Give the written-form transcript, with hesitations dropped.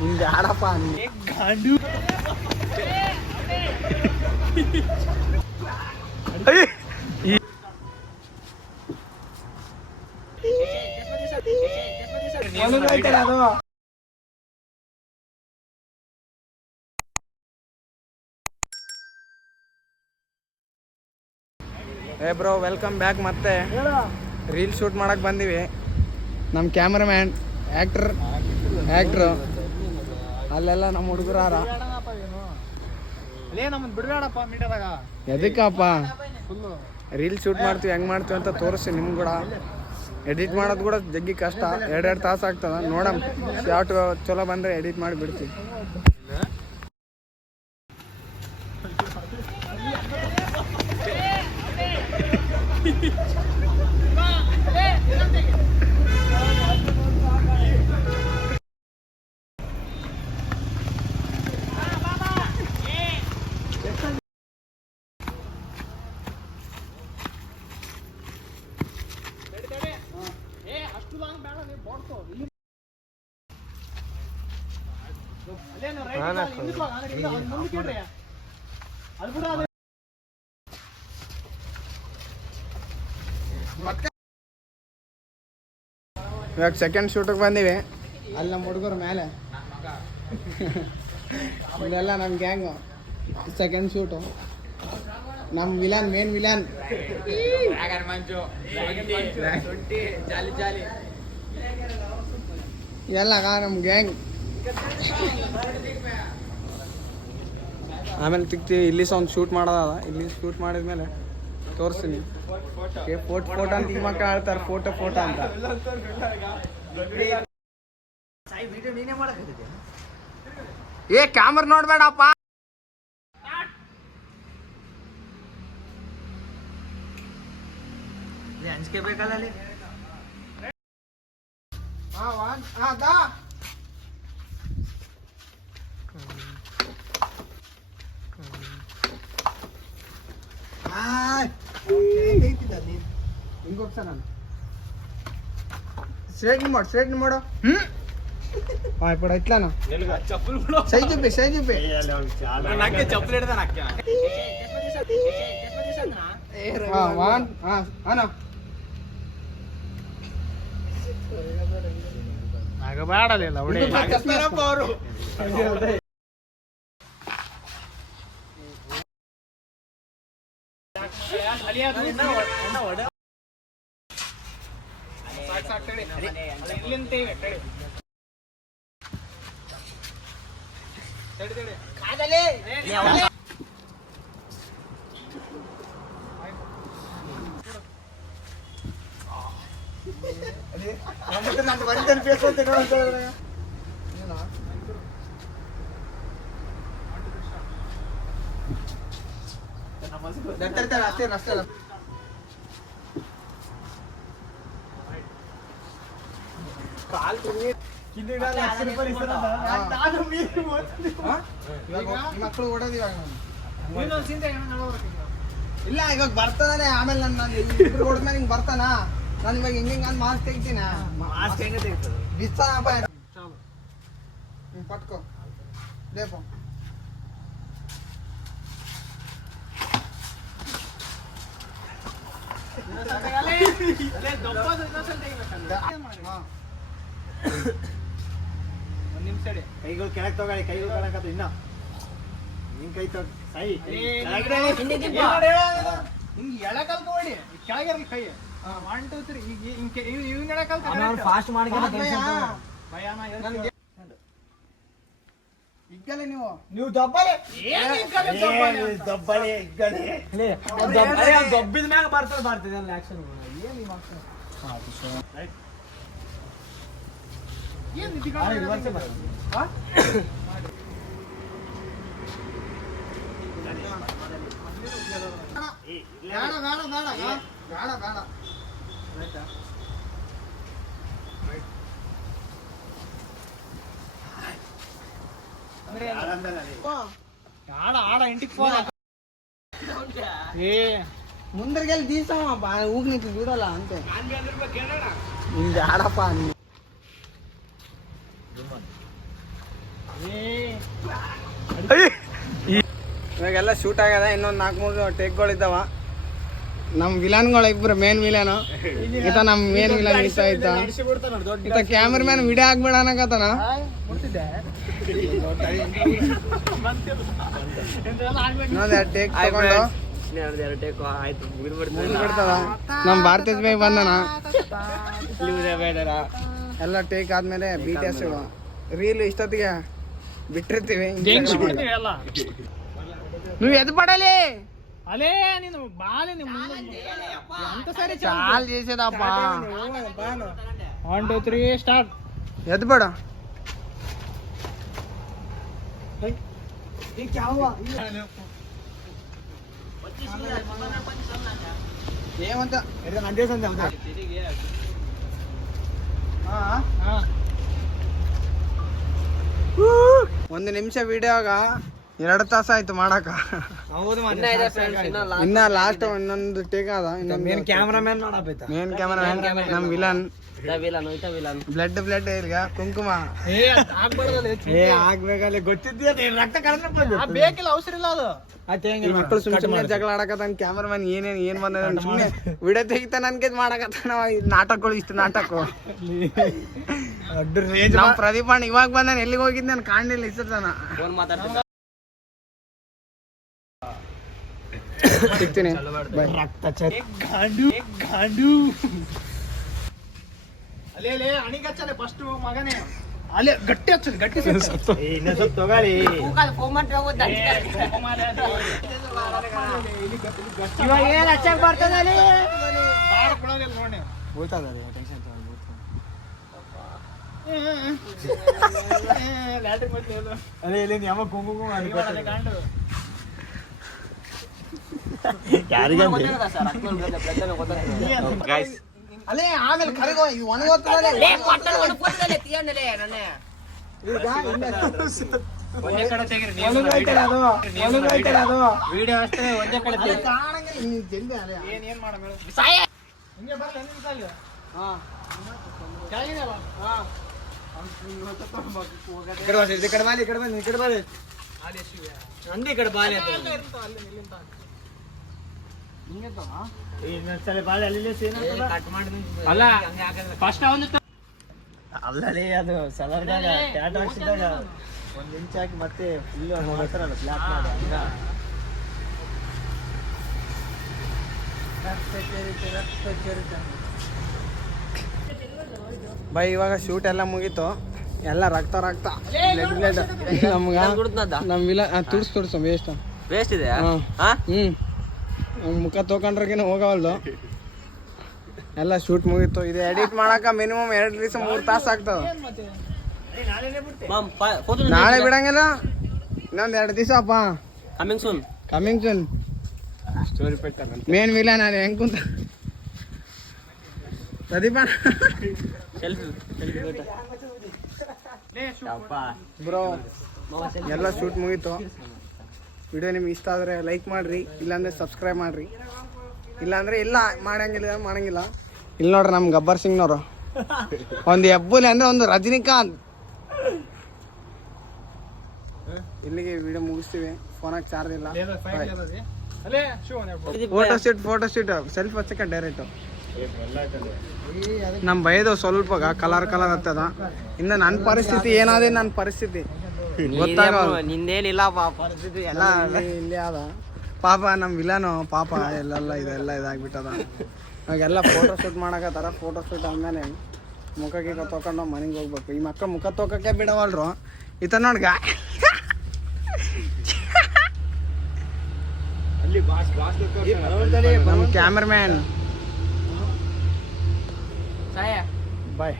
ನಿಂಗೆ ಆಡಪ್ಪ ಗಾಂಡು ಏ bro welcome back. ಮತ್ತೆ ರೀಲ್ ಶೂಟ್ ಮಾಡಕ್ ಬಂದಿವಿ. ನಮ್ಮ ಕ್ಯಾಮ್ರಾಮ್ಯಾನ್ ಆ್ಯಕ್ಟ್ರು ಅಲ್ಲೆಲ್ಲ ನಮ್ಮ ಹುಡುಗರಾರ. ಎದಕ್ಕಪ್ಪ ರೀಲ್ ಶೂಟ್ ಮಾಡ್ತೀವಿ, ಹೆಂಗೆ ಮಾಡ್ತೀವಿ ಅಂತ ತೋರಿಸಿ ನಿಮ್ಗೆ ಕೂಡ. ಎಡಿಟ್ ಮಾಡೋದು ಕೂಡ ಜಗ್ಗಿ ಕಷ್ಟ, 2 ತಾಸು ಆಗ್ತದ. ನೋಡಮ್ ಶಾರ್ಟ್ ಚಲೋ ಬಂದರೆ ಎಡಿಟ್ ಮಾಡಿ ಬಿಡ್ತೀವಿ. ಇವಾಗ ಸೆಕೆಂಡ್ ಶೂಟಿಗೆ ಬಂದೀವಿ. ಅಲ್ಲಿ ನಮ್ಮ ಹುಡುಗರ ಮೇಲೆ ಇದೆಲ್ಲ ನಮ್ಮ ಗ್ಯಾಂಗು. ಸೆಕೆಂಡ್ ಶೂಟು ನಮ್ಮ ವಿಲನ್, ಮೇನ್ ವಿಲನ್ ಎಲ್ಲ ನಮ್ಮ ಗ್ಯಾಂಗ್. ಆಮೇಲೆ ತಿಕ್ತೀವಿ. ಇಲ್ಲಿ ಸಹ ಒಂದು ಶೂಟ್ ಮಾಡೋದ. ಇಲ್ಲಿ ಶೂಟ್ ಮಾಡಿದ್ಮೇಲೆ ತೋರಿಸ್ತೀನಿ. ಫೋಟೋ ಅಂತ ಈ ಮಕ್ಕಳು ಹೇಳ್ತಾರೆ, ಫೋಟೋ ಅಂತ. ಏ ಕ್ಯಾಮರಾ ನೋಡ್ಬೇಡಪ್ಪ. ಅಂಜಿಕೆ ಬೇಕಲ್ಲ ಅಲ್ಲಿ. ಹಿಂಗೋಗ್ಸ ನಾನು ಸ್ಟ್ರೇಟ್ ಮಾಡು. ఇప్పుడు ఎట్లానా సై చూపి చెప్పులు బాడలేదు ಮಕ್ಕಳು ಓಡೋದು ಇಲ್ಲ. ಇವಾಗ ಬರ್ತಾನೆ, ಆಮೇಲೆ ನಾನು ಇಬ್ರು ಹೊಡೆದ್ಮೇಲೆ ಹಿಂಗೆ ಬರ್ತಾನ. ನಾನು ಇವಾಗ ಹಿಂಗೆ ಅಂದ್ ಮಾಸ್ಕ್ ತೆಗಿತೀನ. ಬಿಸ್ತಾನಪ್ಪ ಪಟ್ಕೋ ಲೇಪ. ಒಂದ್ ನಿಮಿಷ ಕೈಗಳು ಕೆಳಗೆ ತಗೊಳ್ಳಿ. ಕೈಗಳು ಕೆಳಕತ್ತು ಇನ್ನ ನಿನ್ ಕೈ ಸೈ ಹಿಂಗೆ ಎಳಕಲ್ ತಗೊಳ್ಳಿ. ಕೆಳಗೆ ಕೈ 1 2 3 ಇವ್ ಎಳಕಲ್ ಫಾಸ್ಟ್ ಮಾಡಿ ಇಗ್ಗಲೆ ನೀವು ದಬ್ಬಲೆ ದಬ್ಬಿದ ಮ್ಯಾಗ ಬರ್ತಿದೆ ಅಲ್ಲಿ ಆಕ್ಷನ್. ಏನ್ ನಿಮ್ಮ ಆಕ್ಷನ್ ఇంటికి పోరా. ముందరికెళ్ళి తీసామా ఊకి నీకు చూడాలా అంతే. ఇది ఆడపా ಇವಾಗೆಲ್ಲ ಶೂಟ್ ಆಗ್ಯದ, ಇನ್ನೊಂದು 4-3 ಟೇಕ್ಗಳಿದ್ದಾವ. ನಮ್ಮ ವಿಲನ್ಗಳು ಇಬ್ರು ಮೇನ್ ವಿಲನ್ ಈತ, ನಮ್ಮ ಮೇನ್ ವಿಲನ್ ಈತ ಐತ. ಈತ ಕ್ಯಾಮ್ರಾಮ್ಯಾನ್ ವಿಡಿಯೋ ಹಾಕ್ಬೇಡ ಅನ್ನಕತ್ತಾನ. ಇನ್ನೊಂದು 2 ಟೇಕ್ ತಗೊಂಡು ಬಿಡ್ತದ. ನಮ್ಮ ಭಾರತದ ಮೇಲೆ ಬಂದನ ಎಲ್ಲ ಟೇಕ್ ಆದ್ಮೇಲೆ BTS ರೀಲ್ ಇಷ್ಟೊತ್ತಿಗೆ ಬಿಟ್ಟಿರ್ತೀವಿ. నువ్వు ఎది పడాలి అలే నేను బాలే ఎంత సరే చాలు చేసేదప్పా. 1 2 3 స్టార్ట్. ఎది పడ ఏమంత ಒಂದು ನಿಮಿಷ ವಿಡಿಯೋಗ 2 ತಾಸ ಆಯ್ತು ಮಾಡಾಕ. ಇನ್ನ ಲಾಸ್ಟ್ ಇನ್ನೊಂದು ಟೇಕ್ ಅದ. ಮೇನ್ ಕ್ಯಾಮ್ರಾಮನ್ ಮಾಡಬೇಕು. ಮೇನ್ ಕ್ಯಾಮ್ರಾಮನ್ ನಮ್ ವಿಲನ್. ಬ್ಲಡ್ ಈಗ ಕುಂಕುಮ ಆಗ್ಬೇಕಲ್ಲ ಗೊತ್ತಿದ್ದೆ ರಕ್ತ ಬೇಕಿಲ್ಲ, ಅವಸರ ಇಲ್ಲ ಅದು. ಮಕ್ಕಳು ಸುಮ್ಮನೆ ಜಗಳ ಆಡಕತ್ತಾನ. ಕ್ಯಾಮ್ರಾಮನ್ ಏನ್ ಬಂದ ಸುಮ್ಮನೆ ವಿಡಿಯೋ ತೆಗಿತಾನ ನನ್ಗೆ ಮಾಡಕತ್ತಾನ. ನಾಟಕಗಳು ಇಷ್ಟು ನಾಟಕ. ನಮ್ ಪ್ರದೀಪ್ ಅಣ್ಣ ಇವಾಗ ಬಂದಾನ, ಎಲ್ಲಿಗೆ ಹೋಗಿದ್ ನಾನು ಕಾಣಲಿಲ್ಲ ಇಷ್ಟತನ. ಸಿಗ್ತೀನಿ. ಅಲ್ಲೇ ಅಣಿಗಚ್ಚಲೆ ಫಸ್ಟ್ ಮಗನೇ. ಅಲ್ಲೇ ಗಟ್ಟಿ ಹಚ್ಚಲಿ, ಗಟ್ಟಿ ತಗೊಳ್ಳಿ. ಇವಾಗ ಏನ್ ಹಚ್ಚಕ್ ಬರ್ತದ ಅಲ್ಲಿ ನೋಡಿ ಹೋಯ್ತದ. ಅಲ್ಲೇ ಇಲ್ಲಿ ಯಾವ ಕುಂಕುಮ ಅಲ್ಲೇ ಆಮೇಲೆ ಕರೆಗೋ ಒಣಗೋಗ್ತದೆ. ವಿಡಿಯೋ ಅಷ್ಟೇ ಒಂದೇ ಕಡೆ ಅಲ್ಲೇ ಅದು ಸಲಾಡ್ದಾಗ ಟ್ಯಾಟ್ ಹಾಕ್ಸಿದಾಗ 1 ಇಂಚ್ ಹಾಕಿ ಮತ್ತೆ ಫುಲ್ ಮಾಡ್ತಾರಲ್ಲ ಬ್ಲಾಕ್ ಮಾಡಿ ಹಂಗ. ಬೈ ಇವಾಗ ಶೂಟ್ ಎಲ್ಲ ಮುಗೀತು. ಎಲ್ಲ ರಕ್ತ ಬ್ಲಡ್ ನಮ್ಗ ನಮ್ ವಿಲ ತುಡ್ಸು ವೇಸ್ಟ್ ಇದೆ. ಮುಖ ತಗೊಂಡ್ರಗಿನ ಹೋಗವಲ್ದು. ಎಲ್ಲ ಶೂಟ್ ಮುಗೀತು. ಇದು ಎಡಿಟ್ ಮಾಡಕ ಮಿನಿಮಮ್ 2 ದಿವಸ 3 ತಾಸು ಆಗ್ತದ. ನಾಳೆ ಬಿಡಂಗಿಲ್ಲ, ಇನ್ನೊಂದ್ 2 ದಿವಸ ಅಪ್ಪ. Coming soon story main villain ನಾನು ಹೆಂಗ್ ಕುಂತ ಪ್ರದೀಪ ಬ್ರೋ. ಎಲ್ಲ ಶೂಟ್ ಮುಗೀತು. ವಿಡಿಯೋ ನಿಮ್ಗೆ ಇಷ್ಟ ಆದರೆ ಲೈಕ್ ಮಾಡಿರಿ, ಇಲ್ಲಾಂದರೆ ಸಬ್ಸ್ಕ್ರೈಬ್ ಮಾಡಿರಿ. ಇಲ್ಲಾಂದರೆ ಇಲ್ಲ ಮಾಡಂಗಿಲ್ಲ. ಇಲ್ಲಿ ನೋಡ್ರಿ ನಮ್ಮ ಗಬ್ಬರ್ ಸಿಂಗ್ನವರು ಒಂದು ಹೆಬ್ಬುಲಿ ಅಂದರೆ ಒಂದು ರಜನಿಕಾಂತ್. ಇಲ್ಲಿಗೆ ವಿಡಿಯೋ ಮುಗಿಸ್ತೀವಿ. ಫೋನಾಗ ಚಾರ್ಜ್ ಇಲ್ಲ. ಫೋಟೋ ಶೂಟ್ ಸೆಲ್ಫ್ ಹಚ್ಚಕ್ಕೆ ಡೈರೆಕ್ಟು. ನಮ್ಮ ಬೈದು ಸ್ವಲ್ಪ ಕಲರ್ ಹತ್ತದ. ಇನ್ನು ನನ್ನ ಪರಿಸ್ಥಿತಿ ಏನಾದ್ರೆ ನನ್ನ ಪರಿಸ್ಥಿತಿ ನಿಂದೇನಿಲ್ಲ ಪರಿಸ್ಥಿತಿ ಎಲ್ಲ ಇಲ್ಲೇ ಅದ. ಪಾಪ ನಮ್ಮ ವಿಲನು ಪಾಪ ಇದೆಲ್ಲ ಇದಾಗ್ಬಿಟ್ಟದ. ಇವಾಗೆಲ್ಲ ಫೋಟೋ ಶೂಟ್ ಮಾಡಕತ್ತಾರ. ಫೋಟೋ ಶೂಟ್ ಆದ್ಮೇಲೆ ಮುಖಕ್ಕೆ ತೊಗೊಂಡು ಮನೆಗೆ ಹೋಗ್ಬೇಕು. ಈ ಮಕ್ಕಳು ಮುಖ ತೊಗೊಕ್ಕೆ ಬಿಡವಲ್ರು. ಈತ ನೋಡ್ಗ ನಮ್ಮ ಕ್ಯಾಮ್ರಾಮ್ಯಾನ್ ಬಾಯ್.